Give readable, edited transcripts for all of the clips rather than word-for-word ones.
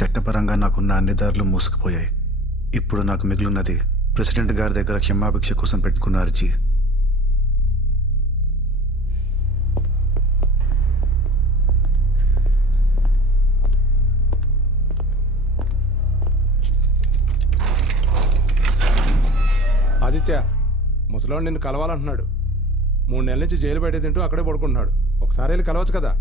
చట్టపరంగా నాకున్న అన్ని దారులు మూసుకుపోయాయి. ఇప్పుడు నాకు మిగిలినది ప్రెసిడెంట్ గారి దగ్గర క్షమాభిక్ష కోసం పెట్టుకున్న అర్జీ. ఆదిత్య, ముసలాడు నిన్ను కలవాలంటున్నాడు. 3 నెలల నుంచి జైలు బయట తింటూ అక్కడే పడుకుంటున్నాడు. ఒకసారి వెళ్ళి కలవచ్చు కదా.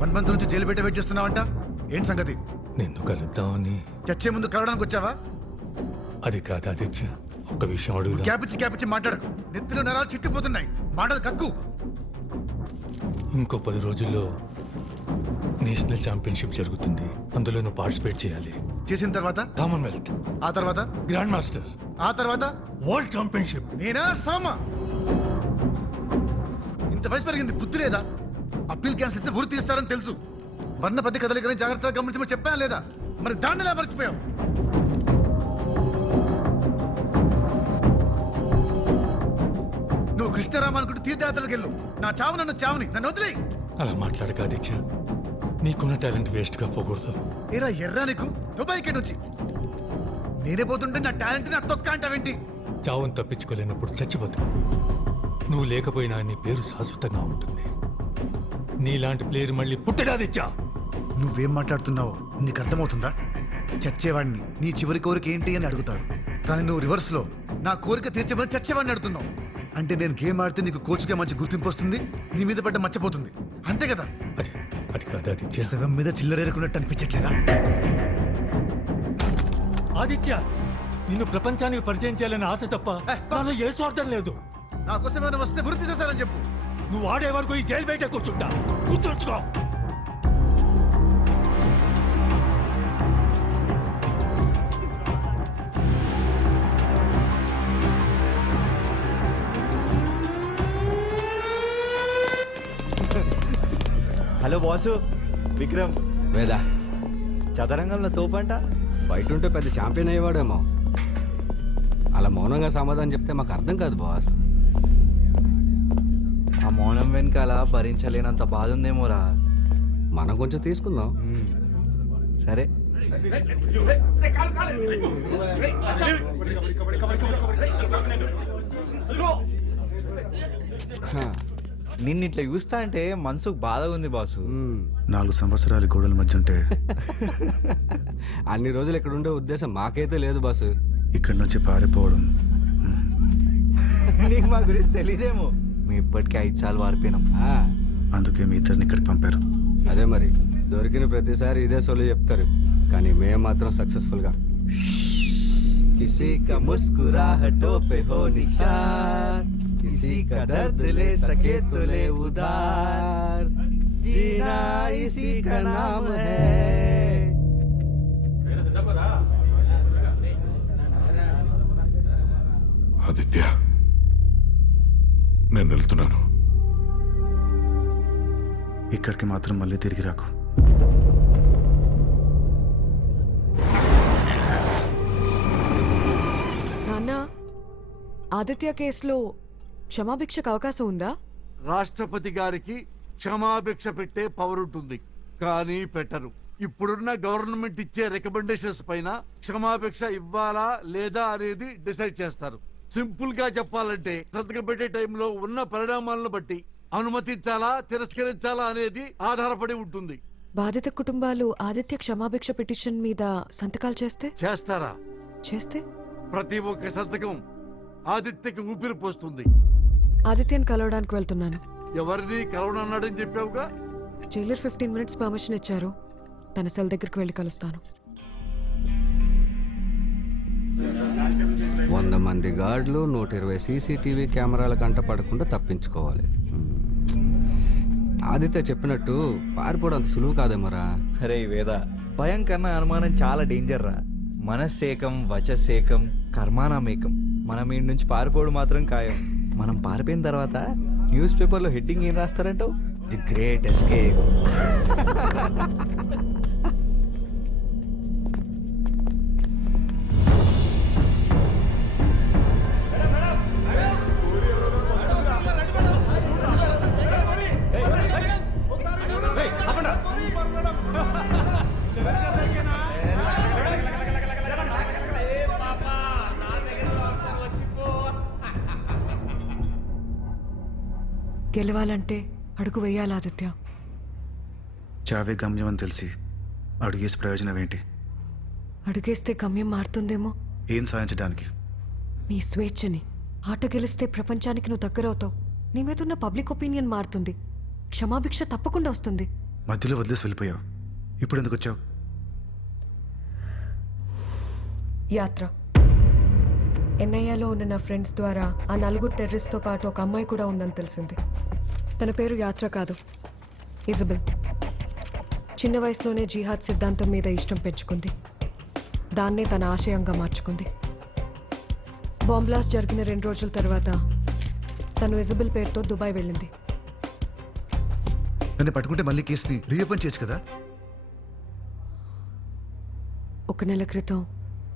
వన్ మంత్ నుంచి జైలు బయట వెయిట్ చేస్తున్నావంట. ఏంటి సంగతి? నిన్ను కలుద్దామని. చచ్చే ముందు కలవడానికి వచ్చావా? అది కాదు ఆదిత్య, ఒక విషయం అడుగుదా. క్యాపిచ్చి మాట్లాడకు. నెత్తిలో నరాలు చిట్టిపోతున్నాయి. మాటలు కక్కు. ఇంకో 10 రోజుల్లో నేషనల్ ఛాంపియన్షిప్ జరుగుతుంది. అందులో నువ్వు పార్టిసిపేట్ చేయాలి. చేసిన తర్వాత కామన్వెల్త్, ఆ తర్వాత గ్రాండ్ మాస్టర్, ఆ తర్వాత వరల్డ్ ఛాంపియన్షిప్. నేనా సామా? ఇంత వయసు పెరిగింది, బుద్ధి లేదా? అప్పీల్ క్యాన్సిల్ అయితే ఊరు తీస్తారని తెలుసు. వర్ణపతి కదలికని జాగ్రత్తగా గమనించమని చెప్పాను లేదా? మరి దాన్ని ఎలా మర్చిపోయావు? నువ్వు కృష్ణరామ అనుకుంటూ తీర్థయాత్రలకు వెళ్ళు. నా చావు నన్ను వదిలేయి. అలా మాట్లాడక ఆదిత్య, నీకున్న టాలెంట్ వేస్ట్ గా పోకూడదు. ఏరా ఎర్రా నీకు దుబాయ్కి వచ్చి నేనే పోతుంటే నా టాలెంట్ నా తొక్క అంటావేంటి? చావును తప్పించుకోలేనప్పుడు చచ్చిపోతు. నువ్వు లేకపోయినా నీ పేరు శాశ్వతంగా ఉంటుంది. నీలాంటి ప్లేయర్ మళ్ళీ పుట్టడాదిచ్చా. నువ్వేం మాట్లాడుతున్నావో నీకు అర్థమవుతుందా? చచ్చేవాడిని నీ చివరి కోరిక ఏంటి అని అడుగుతారు, కానీ నువ్వు రివర్స్ లో నా కోరిక తీర్చమని చచ్చేవాడిని అడుగుతున్నావు. అంటే నేను గేమ్ ఆడితే నీకు కోచ్గా మంచి గుర్తింపు వస్తుంది, నీ మీద పడ్డ మర్చిపోతుంది, అంతే కదా? అది కాదు ఆదిత్య. శవం మీద చిల్లరేరుకున్నట్టు అనిపించట్లేదా? ఆదిత్య, నిన్ను ప్రపంచానికి పరిచయం చేయాలని ఆశ తప్ప నాలో ఏ స్వార్థం లేదు. నా కోసం ఏమైనా వస్తే వృత్తి తీసేస్తారని చెప్పు. నువ్వు ఆడే వరకు ఈ జైలు బయట కూర్చుంటా. గుర్తుంచుకో. Hello boss, Vikram. వేదా, చదరంగంలో తోపంట. బయట ఉంటే పెద్ద ఛాంపియన్ అయ్యేవాడేమో. అలా మౌనంగా సమాధానం చెప్తే మాకు అర్థం కాదు బాస్. ఆ మౌనం వెనకాల భరించలేనంత బాధ ఉందేమోరా. మనం కొంచెం తీసుకుందాం. సరే. నిన్ను ఇట్లా చూస్తా అంటే మనసుకు బాధగా ఉంది బాసు. 4 సంవత్సరాలు గోడల మధ్య ఉంటే అన్ని రోజులు ఇక్కడ ఉండే ఉద్దేశం మాకైతే లేదు బాసు. ఇక్కడి నుంచి పారిపోవడం. నీకు మా గురించి తెలీదేమో. మేము ఇప్పటికే 5 సార్లు వారిపోయినాం. అందుకే మీ ఇద్దరిని ఇక్కడికి పంపారు. అదే మరి, దొరికిన ప్రతిసారి ఇదే సోలు చెప్తారు, కానీ మేము మాత్రం సక్సెస్ఫుల్ గా. కిసీ కా ముస్కురాహటో పే హో నిషాన్, किसी का दर्द ले सके तो ले उधार, जीना इसी का नाम है. ఆదిత్య, నేను వెళ్తున్నాను. ఇక్కడికి మాత్రం మళ్ళీ తిరిగి రాకు. నాన్న, ఆదిత్య కేసులో క్షమాభిక్షకు అవకాశం ఉందా? రాష్ట్రపతి గారికి క్షమాభిక్ష పెట్టే పవర్ ఉంటుంది, కానీ పెట్టరు. ఇప్పుడున్న గవర్నమెంట్ ఇచ్చే రికమెండేషన్స్ పైన క్షమాభిక్ష ఇవ్వాలా లేదా అనేది డిసైడ్ చేస్తారు. సింపుల్ గా చెప్పాలంటే సంతకం పెట్టే టైంలో ఉన్న పరిణామాలను బట్టి అనుమతించాలా తిరస్కరించాలా అనేది ఆధారపడి ఉంటుంది. బాధిత కుటుంబాలు ఆదిత్య క్షమాభిక్ష పిటిషన్ మీద సంతకాలు చేస్తారా? చేస్తే ప్రతి ఒక్క సంతకం ఆదిత్యకి ఊపిరి పోస్తుంది. ఆదిత్యను కలవడానికి వెళ్తున్నాను. ఎవరిని కలవనన్నాడని చెప్పావుగా. జైలర్ 15 minutes పర్మిషన్ ఇచ్చారు. తన సెల్ దగ్గరికి వెళ్ళి కలుస్తాను. 100 మంది గార్డులు, 120 CCTV కెమెరాల కంట పడకుండా తప్పించుకోవాలి. ఆదిత్య చెప్పినట్టు పారిపోవడం అంత సులువు కాదేమరా. అరే వేద, భయం కన్నా అనుమానం చాలా డేంజర్ రా. మనస్సేకం వచస్సేకం కర్మానామేకం. మనం ఈ నుంచి పారిపోవడం మాత్రం ఖాయం. మనం పారిపోయిన తర్వాత న్యూస్ పేపర్లో హెడ్డింగ్ ఏం రాస్తారంటావు? The great escape. గెలవాలంటే అడుగు వేయాలి ఆదిత్య. చావే గమ్యం అని తెలిసి అడుగేసి ప్రయోజనం ఏంటి? అడుగేస్తే గమ్యం మారుతుందేమో. ఏం సాధించడానికి? నీ స్వేచ్ఛని. ఆట గెలిస్తే ప్రపంచానికి నువ్వు దగ్గరవుతావు. నీ మీద ఉన్న పబ్లిక్ ఒపీనియన్ మారుతుంది. క్షమాభిక్ష తప్పకుండా వస్తుంది. మధ్యలో వదిలేసి వెళ్ళిపోయావు. ఇప్పుడు ఎందుకు వచ్చావు? యాత్ర. ఎన్ఐఏలో ఉన్న నా ఫ్రెండ్స్ ద్వారా ఆ 4 టెర్రరిస్ట్తో పాటు ఒక అమ్మాయి కూడా ఉందని తెలిసింది. తన పేరు యాత్ర కాదు, ఇజబెల్. చిన్న వయసులోనే జిహాద్ సిద్ధాంతం మీద ఇష్టం పెంచుకుంది. దాన్నే తన ఆశయంగా మార్చుకుంది. బాంబ్ బ్లాస్ట్ జరిగిన 2 రోజుల తర్వాత తను ఇజబెల్ పేరుతో దుబాయ్ వెళ్ళింది. నన్ను పట్టుకుంటే మళ్ళీ కేసుని రీఓపెన్ చేయొచ్చు కదా? 1 నెల క్రితం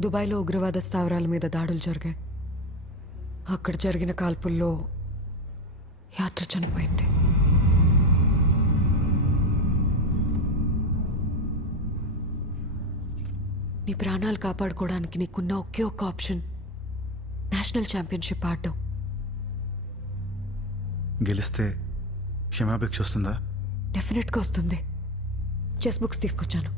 దుబాయ్లో ఉగ్రవాద స్థావరాల మీద దాడులు జరిగాయి. అక్కడ జరిగిన కాల్పుల్లో యాత్ర చనిపోయింది. నీ ప్రాణాలు కాపాడుకోవడానికి నీకున్న ఒకే ఒక్క ఆప్షన్ నేషనల్ ఛాంపియన్షిప్ ఆడడం. గెలిస్తే క్షమాభిక్ష వస్తుందా? డెఫినెట్గా వస్తుంది. చెస్ బుక్స్ తీసుకొచ్చాను.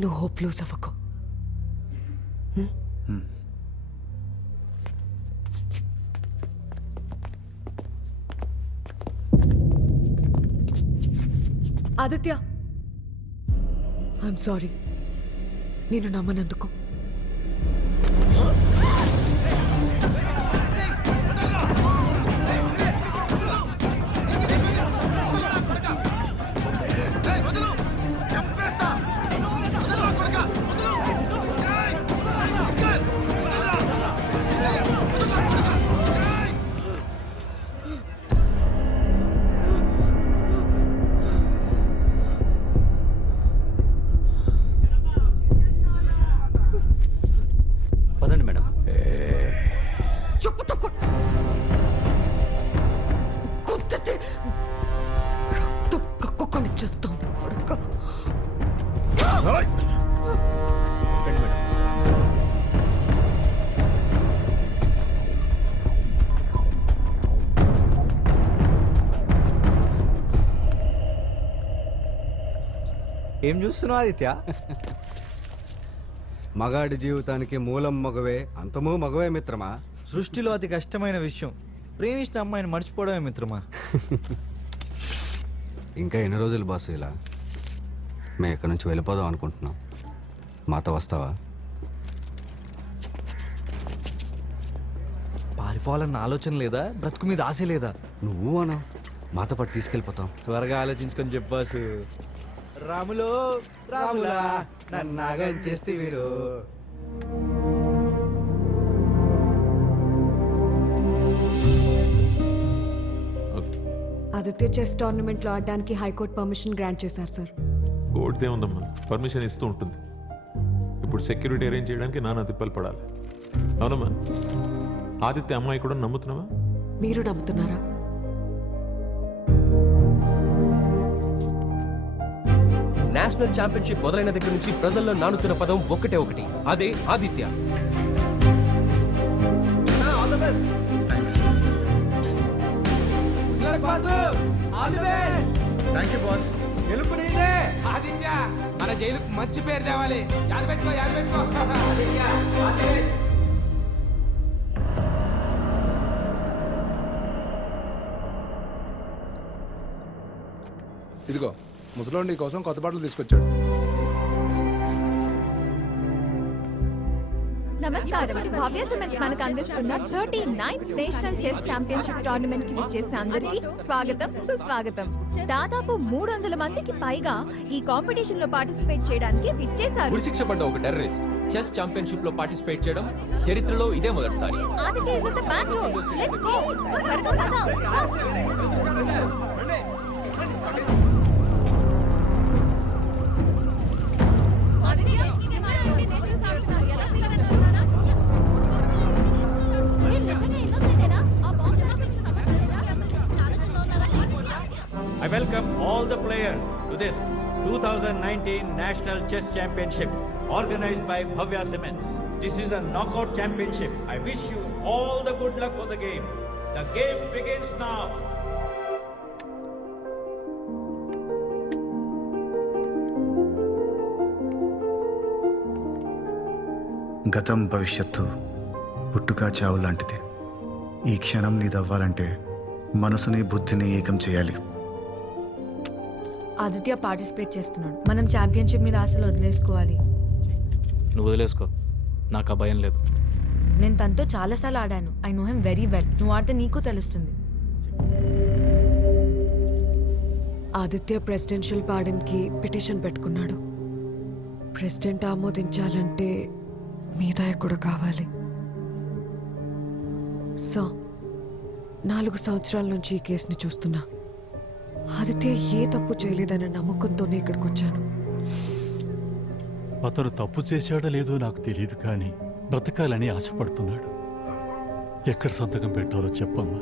నువ్వు హోప్ లూజ్ అవ్వకు. ఆదిత్య, ఐఎమ్ సారీ నేను నమ్మనందుకు. పదండి మేడం. చెప్పుతో కొత్త కక్కుకొని చేస్తాం. ఏం చూస్తున్నావు ఆదిత్య? మగాడి జీవితానికి మూలం మగవే, అంతమూ మగవే మిత్రమా. సృష్టిలో అతి కష్టమైన విషయం ప్రేమించిన అమ్మాయిని మర్చిపోవడమే మిత్రమా. ఇంకా ఎన్ని రోజులు బాసు ఇలా? మేము ఇక్కడి నుంచి వెళ్ళిపోదాం అనుకుంటున్నాం. మాతో వస్తావా? పారిపోవాలన్న ఆలోచన లేదా? బ్రతుకు మీద ఆశ లేదా? నువ్వు అను, మాతో పాటు తీసుకెళ్ళిపోతాం. త్వరగా ఆలోచించుకొని చెప్పాసు. రాములో రాములా నన్నాగం చేస్తే వీరు. ఆదిత్య చెస్ టోర్నమెంట్లో ఆడడానికి హైకోర్టు పర్మిషన్ గ్రాంట్ చేశారు సార్. కోర్టుదే ఉందమ్మా, పర్మిషన్ ఇస్తూ ఉంటుంది. ఇప్పుడు సెక్యూరిటీ అరేంజ్ చేయడానికి నానా తిప్పలు పడాలి. అవునమ్మా, ఆదిత్య అమ్మాయి కూడా నమ్ముతున్నావా? మీరు నమ్ముతున్నారా? నేషనల్ ఛాంపియన్షిప్ మొదలైన దగ్గర నుంచి ప్రజల్లో నానుతున్న పదం ఒకటే ఒకటి, అదే ఆదిత్య. Thank you boss. గెలుపు నీదే. ఆదిత్య మన జైలుకు మంచి పేరు తేవాలి. యాద పెట్టుకో, యాద పెట్టుకో. ఇదిగో ముసలోడు నీ కోసం కొత్త బట్టలు తీసుకొచ్చాడు. నమస్కారం. భవ్య సిమెంట్స్ మనకు అందిస్తున్న 39th national chess championship tournament కి విచ్చేసిన అందరికీ స్వాగతం, సుస్వాగతం. దాదాపు 300 మందికి పైగా ఈ కాంపిటీషన్ లో పార్టిసిపేట్ చేయడానికి విచ్చేశారు. ఉరిశిక్ష పడ్డ ఒక టెర్రరిస్ట్ చెస్ ఛాంపియన్షిప్ లో పార్టిసిపేట్ చేయడం చరిత్రలో ఇదే మొదటిసారి. Aditya is at the back door. Let's go. త్వరగా పద. I welcome all the players to this 2019 National Chess Championship. organized by Bhavya Cements. This is a knockout championship. I wish you all the good luck for the game. The game begins now. గతం భవిష్యత్తు పుట్టుక చావు లాంటిది. ఈ క్షణం నీదవ్వాలంటే మనసుని బుద్ధిని ఏకం చేయాలి. ఆదిత్య పార్టిసిపేట్ చేస్తున్నాడు. మనం ఛాంపియన్షిప్ మీద ఆశలు వదిలేసుకోవాలి. నువ్వు వదిలేసుకో, నాకు ఆ భయం లేదు. నేను తనతో చాలాసార్లు ఆడాను. I know him very well. నువ్వు ఆడితే నీకు తెలుస్తుంది. ఆదిత్య ప్రెసిడెన్షియల్ పార్డన్కి పిటిషన్ పెట్టుకున్నాడు. ప్రెసిడెంట్ ఆమోదించాలంటే మీ దయ కూడా కావాలి. సో 4 సంవత్సరాల నుంచి ఈ కేసుని చూస్తున్నా. ఆదిత్య ఏ తప్పు చేయలేదన్న నమ్మకంతోనే ఇక్కడికి వచ్చాను. అతను తప్పు చేశాడో లేదో నాకు తెలియదు, కానీ బ్రతకాలని ఆశపడుతున్నాడు. ఎక్కడ సంతకం పెట్టాలో చెప్పమ్మా.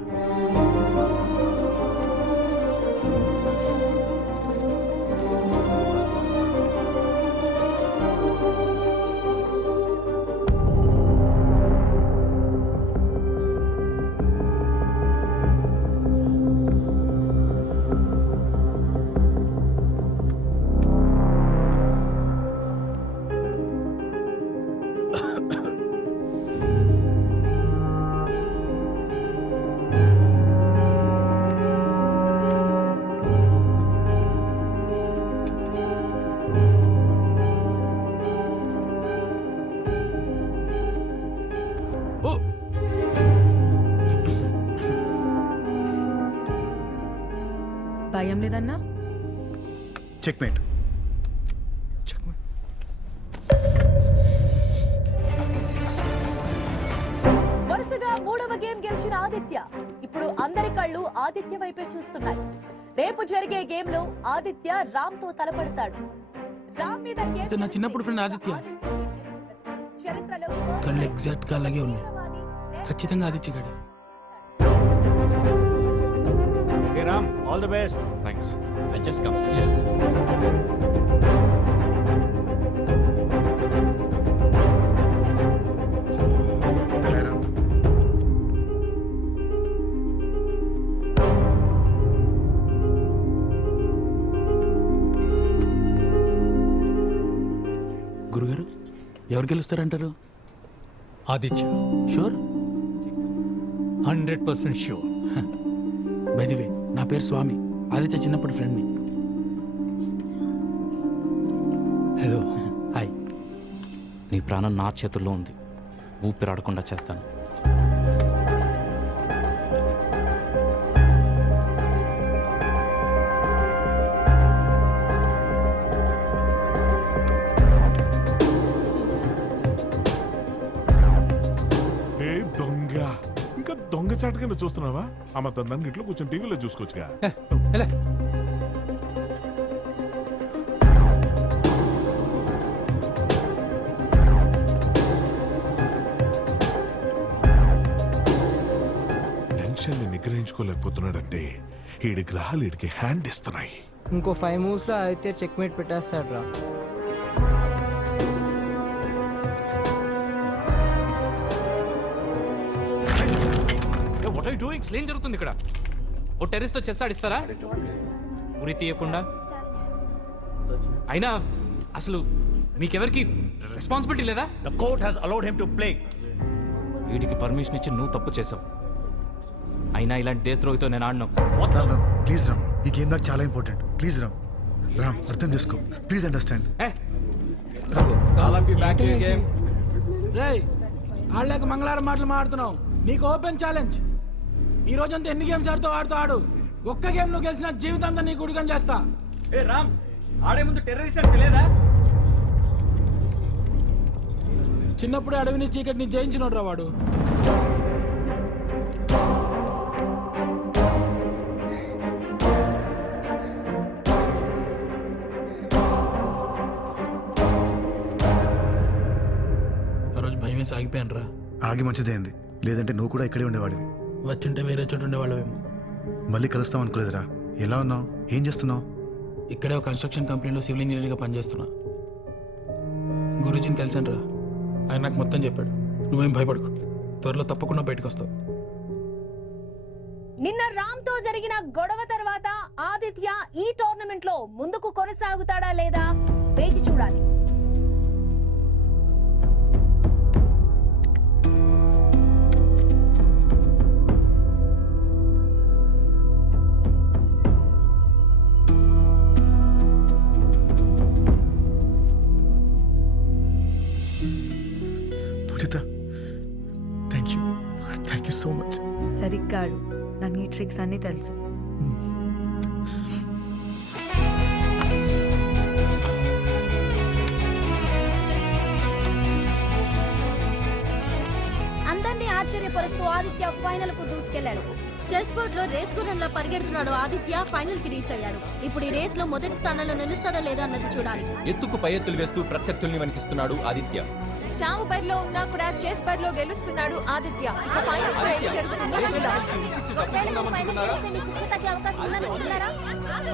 భయం లేదన్నా? చెక్మేట్. వరుసగా 3వ గేమ్ గెలిచిన ఆదిత్య ఇప్పుడు అందరి కళ్ళు ఆదిత్య వైపే చూస్తున్నాయి. రేపు జరిగే గేమ్ లో ఆదిత్య రామ్ తో తలపడతాడు. రామ్ మీద గేమ్ నా చిన్నప్పుడు ఫ్రెండ్ ఆదిత్య. చరిత్రలో కళ్ళు ఎగ్జాక్ట్ గా అలాగే ఉన్నాయి. ఖచ్చితంగా ఆదిత్య గడే. Hey Ram, all the best. Thanks. I'll just come. గురుగారు, ఎవరు గెలుస్తారంటారు? Aditya. Sure? 100% sure. By the way, నా పేరు స్వామి, ఆదిత్య చిన్నప్పటి ఫ్రెండ్ని. హలో. హాయ్. నీ ప్రాణం నా చేతుల్లో ఉంది. ఊపిరాడకుండా చేస్తాను. దొంగ, ఇంకా దొంగ చాటుగా చూస్తున్నావా? అమ్మ తన ఇంట్లో కూర్చొని టీవీలో చూసుకోవచ్చుగా. టెన్షన్ నిగ్రహించుకోలేకపోతున్నాడంటే ఈడి గ్రహాలు ఈడికి హ్యాండ్ ఇస్తున్నాయి. ఇంకో 5 moves లో అయితే చెక్మేట్ పెట్టేస్తాడు రా. What are you doing? ఏం జరుగుతుంది ఇక్కడ? ఓ టెర్రస్ తో చెస్ ఆడిస్తారా? ఉరి తీయకుండా. అయినా అసలు మీకెవరికి రెస్పాన్సిబిలిటీ లేదా? The court has allowed him to play. వీటికి పర్మిషన్ ఇచ్చి నువ్వు తప్పు చేసావు. అయినా ఇలాంటి దేశద్రోహితో నేను ఆడను. రామ్, ప్లీజ్ రామ్, ఈ గేమ్ నాకు చాలా ఇంపార్టెంట్. ప్లీజ్ రామ్, రామ్ అర్థం చేసుకో. Please understand. రేయ్, ఆడలేక మంగళవారం మాటలు మాడుతున్నావు. నీకు ఓపెన్ ఛాలెంజ్. ఈ రోజంతా ఎన్ని గేమ్స్ ఆడుతూ ఆడు. ఒక్క గేమ్ నువ్వు గెలిచిన జీవితాంతా నీకు ఉడికం చేస్తా. ఏ రామ్, ఆడే ముందు టెర్రరిస్ట్ అని తెలియదా? చిన్నప్పుడు అడవిని చీకటిని జయించినోడ్రా వాడు. ఆ రోజు భయమే సాగిపోయాను రా. ఆగి మంచిదైంది, లేదంటే నువ్వు కూడా ఇక్కడే ఉండేవాడివి. వచ్చింటే వేరే చోటు ఉండేవాళ్ళమేమో. మళ్ళీ కలుస్తాం అనుకోలేదురా. ఎలా ఉన్నావు? ఏం చేస్తున్నావు? ఇక్కడే ఒక కన్స్ట్రక్షన్ కంపెనీలో సివిల్ ఇంజనీర్గా పనిచేస్తున్నా. గురూజీని కలిసాను రా, ఆయన నాకు మొత్తం చెప్పాడు. నువ్వేం భయపడకు, త్వరలో తప్పకుండా బయటకు వస్తావు. నిన్న రామ్ తో జరిగిన గొడవ తర్వాత ఆదిత్య ఈ టోర్నమెంట్ లో ముందుకు కొనసాగుతాడా లేదా వేచి చూడాలి. పూజిత, థ్యాంక్ యూ సో మచ్. సరిగ్గా ఆడు, నాకు ఈ ట్రిక్స్ అన్నీ తెలుసు. అందరినీ ఆశ్చర్యపరుస్తూ ఆదిత్య ఫైనల్ కు దూసుకెళ్లాడు. చెస్ బోర్డ్ లో రేస్ గుర్రంలా పరిగెడుతున్నాడు ఆదిత్య. ఫైనల్ కి రీచ్ అయ్యాడు. ఇప్పుడు ఈ రేస్ లో మొదటి స్థానంలో నిలుస్తాడో లేదో అన్నది చూడాలి. ఎత్తుకు పై ఎత్తులు వేస్తూ ప్రత్యర్థుల్ని వణికిస్తున్నాడు ఆదిత్య. చావు బరిలో ఉన్నా కూడా చెస్ బరిలో గెలుస్తున్నాడు ఆదిత్య. ఇక ఫైనల్స్ లో ఏం జరుగుతుందో చూడాలి.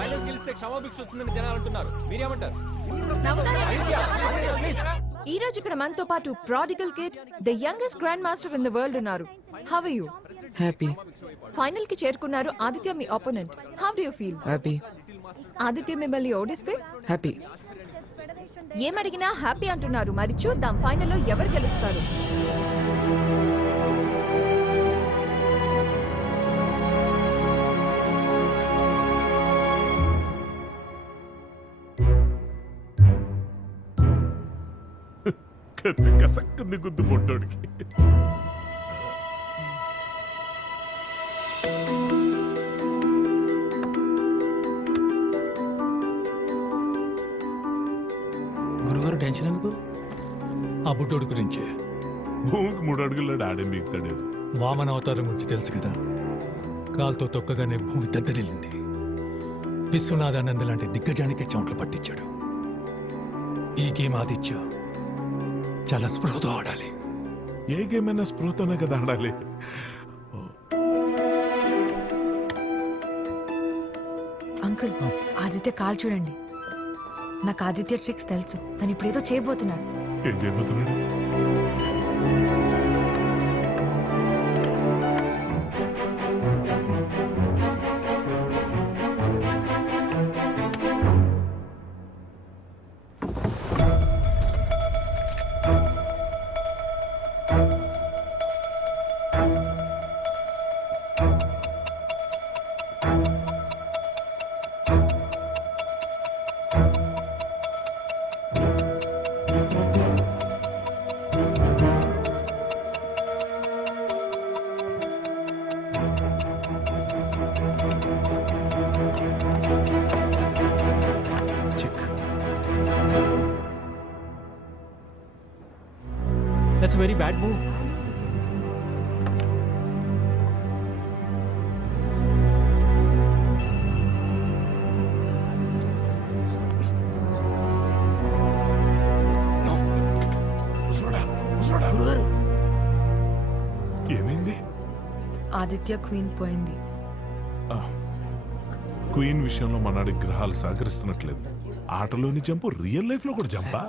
ఫైనల్స్ గెలిస్తే క్షమాభిక్ష వస్తుందని జనాలు అంటున్నారు, మీరేమంటారు? ఈ రోజు ఇక్కడ మనతో పాటు prodigal kid, the youngest grandmaster in the world ఉన్నారు. How are you? Happy. Final కి చేరుకున్నారు ఆదిత్య, మీ opponent. How do you feel? Happy. Aditya మిమ్మల్ని ఓడిస్తే హ్యాపీ. ఏమడిగినా హ్యాపీ అంటున్నారు. మరి చూద్దాం ఫైనల్లో ఎవరు గెలుస్తారు. కసక్కుంది గుద్దు పొట్టోడికి. గురుగారు టెన్షన్ ఎందుకు? ఆ బుడ్డోడి గురించే. భూమికి 3 అడుగుల్లో ఆడే మిగుతాడు. వామన అవతారం గురించి తెలుసు కదా. కాలుతో తొక్కగానే భూమి దద్దరిల్లింది. విశ్వనాథానంద లాంటి దిగ్గజానికి చెమటలు పట్టించాడు. ఈ గేమ్ ఆదిత్య చాలా స్పృహతో ఆడాలి. ఏ గేమ్ అయినా స్పృహతోనే కదా ఆడాలి. అంకుల్, ఆదిత్య కాల్ చూడండి. నాకు ఆదిత్య ట్రిక్స్ తెలుసు. తను ఇప్పుడు ఏదో చేయబోతున్నాడు. ఏం చేయబోతున్నాడు? That's a very bad move. ఏమైంది? ఆదిత్య క్వీన్ పోయింది. క్వీన్ విషయంలో మనాడి గ్రహాలు సహకరిస్తున్నట్లేదు. ఆటలోని జంపు రియల్ లైఫ్ లో కూడా జంపా?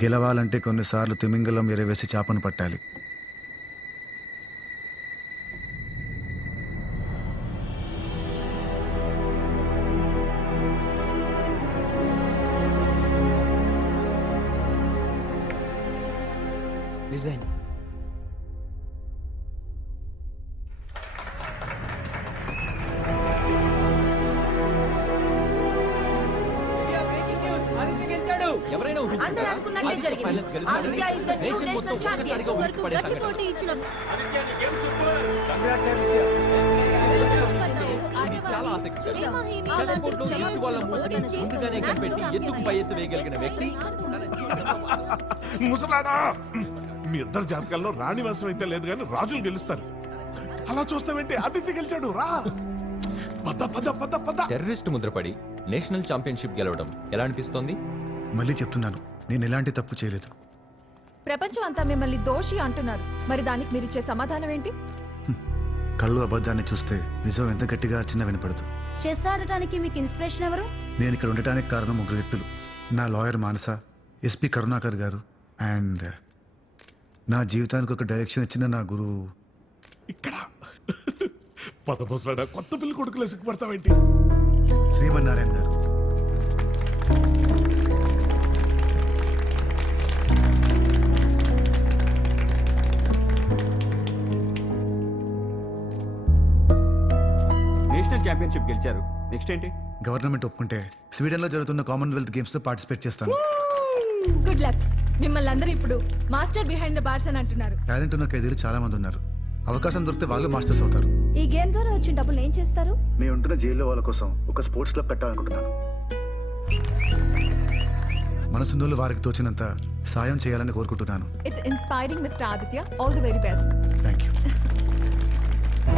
గెలవాలంటే కొన్నిసార్లు తిమింగలం ఎరవేసి చేపను పట్టాలి. డిజైన్. ఎవరైనా చాలా ఆసక్తికరం. చెస్ బోర్డులో ఎత్తు వాళ్ళ మూసుని ముందుగానే కనిపెట్టి ఎత్తుకు పై ఎత్తు వేయగలిగిన వ్యక్తి ముసలాడా, మీ ఇద్దరు జాతకాల్లో రాణి వంశం అయితే లేదు కానీ రాజులు గెలుస్తారు. అలా చూస్తావేంటి? ఆదిత్య గెలిచాడు. రా పద పద పద పద. టెర్రరిస్ట్ ముద్రపడి నేషనల్ ఛాంపియన్షిప్ గెలవడం ఎలా అనిపిస్తోంది? మళ్ళీ చెప్తున్నాను, నేను ఎలాంటి తప్పు చేయలేదు. ప్రపంచం అంతా మిమ్మల్ని దోషి అంటున్నారు. మరి దానికి మీరిచ్చే సమాధానం ఏంటి? కళ్ళు అబద్ధాన్ని చూస్తే నిజం ఎంత గట్టిగా చిన్న వినపడదు. చెస్ ఆడటానికి మీకు ఇన్స్పిరేషన్ ఎవరు? నేను ఇక్కడ ఉండటానికి కారణం ముగ్గురు వ్యక్తులు. నా లాయర్ మానస, ఎస్పీ కరుణాకర్ గారు, అండ్ నా జీవితానికి ఒక డైరెక్షన్ ఇచ్చిన నా గురువు ఇక్కడ పదమోసరాడా కొత్త పిల్లి కొడుకులే సిగ్గుపడతావేంటి? శ్రీమన్నారాయణ గారు. నేషనల్ ఛాంపియన్షిప్ గెలిచారు. నెక్స్ట్ ఏంటి? గవర్నమెంట్ ఒప్పుకుంటే స్వీడన్లో జరుగుతున్న కామన్వెల్త్ గేమ్స్లో పార్టిసిపేట్ చేస్తాను. Good luck. మిమ్మల్ని అందరూ ఇప్పుడు మాస్టర్ బిహైండ్ ద బార్స్ అని అంటున్నారు. టాలెంట్ ఉన్న ఖైదీలు చాలా మంది ఉన్నారు. అవకాశం దొరికితే వాళ్ళు మాస్టర్స్ అవుతారు. ఈ గేమ్ ద్వారా వచ్చిన డబ్బులు ఏం చేస్తారు? నేను ఉంటున్న జైల్లో వాళ్ళ కోసం ఒక స్పోర్ట్స్ క్లబ్ పెట్టాలనుకుంటున్నాను. మనసున్నోళ్ళు వారికి తోచినంత సాయం చేయాలని కోరుకుంటున్నాను. It's inspiring mister Aditya. All the very best. Thank you.